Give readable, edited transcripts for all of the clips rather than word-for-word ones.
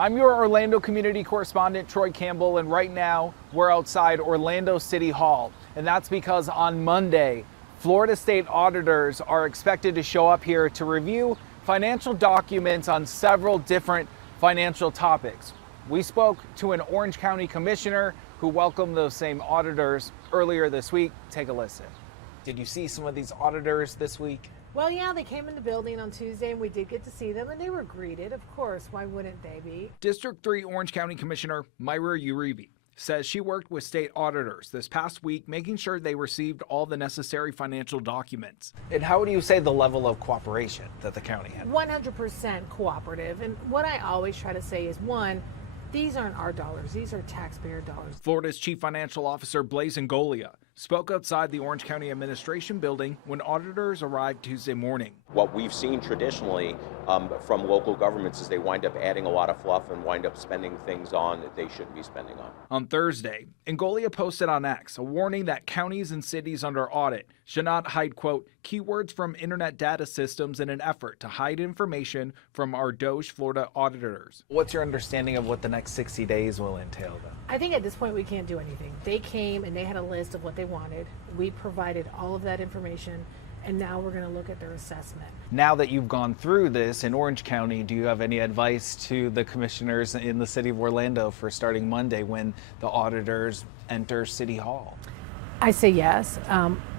I'm your Orlando community correspondent, Troy Campbell, and right now we're outside Orlando City Hall. And that's because on Monday, Florida state auditors are expected to show up here to review financial documents on several different financial topics. We spoke to an Orange County commissioner who welcomed those same auditors earlier this week. Take a listen. Did you see some of these auditors this week? Well, yeah, they came in the building on Tuesday and we did get to see them and they were greeted. Of course, why wouldn't they be? District 3 Orange County Commissioner Myra Uribe says she worked with state auditors this past week, making sure they received all the necessary financial documents. And how would you say the level of cooperation that the county had? 100% cooperative. And what I always try to say is, one, these aren't our dollars. These are taxpayer dollars. Florida's Chief Financial Officer Blaise Ngolia spoke outside the Orange County Administration building when auditors arrived Tuesday morning. What we've seen traditionally from local governments is they wind up adding a lot of fluff and wind up spending things on that they shouldn't be spending on. On Thursday, Ngolia posted on X a warning that counties and cities under audit should not hide, quote, keywords from internet data systems in an effort to hide information from our DOGE Florida auditors. What's your understanding of what the next 60 days will entail, though? I think at this point we can't do anything. They came and they had a list of what they wanted. We provided all of that information, and now we're going to look at their assessment. Now that you've gone through this in Orange County, do you have any advice to the commissioners in the city of Orlando for starting Monday when the auditors enter City Hall? I say yes.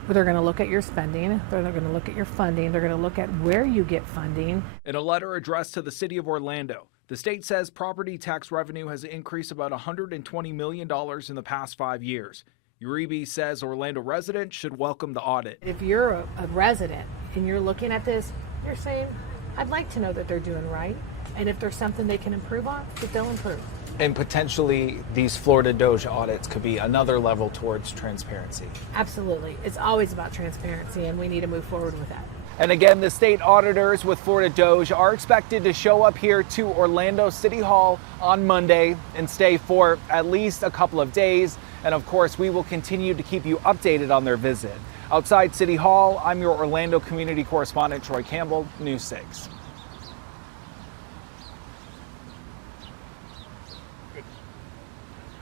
They're going to look at your spending. They're going to look at your funding. They're going to look at where you get funding. In a letter addressed to the city of Orlando, the state says property tax revenue has increased about $120 million in the past 5 years. Uribe says Orlando residents should welcome the audit. If you're a resident and you're looking at this, you're saying, I'd like to know that they're doing right. And if there's something they can improve on, that they'll improve. And potentially these Florida DOGE audits could be another level towards transparency. Absolutely. It's always about transparency, and we need to move forward with that. And again, the state auditors with Florida DOGE are expected to show up here to Orlando City Hall on Monday and stay for at least a couple of days. And of course, we will continue to keep you updated on their visit. Outside City Hall, I'm your Orlando community correspondent, Troy Campbell, News 6.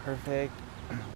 Perfect.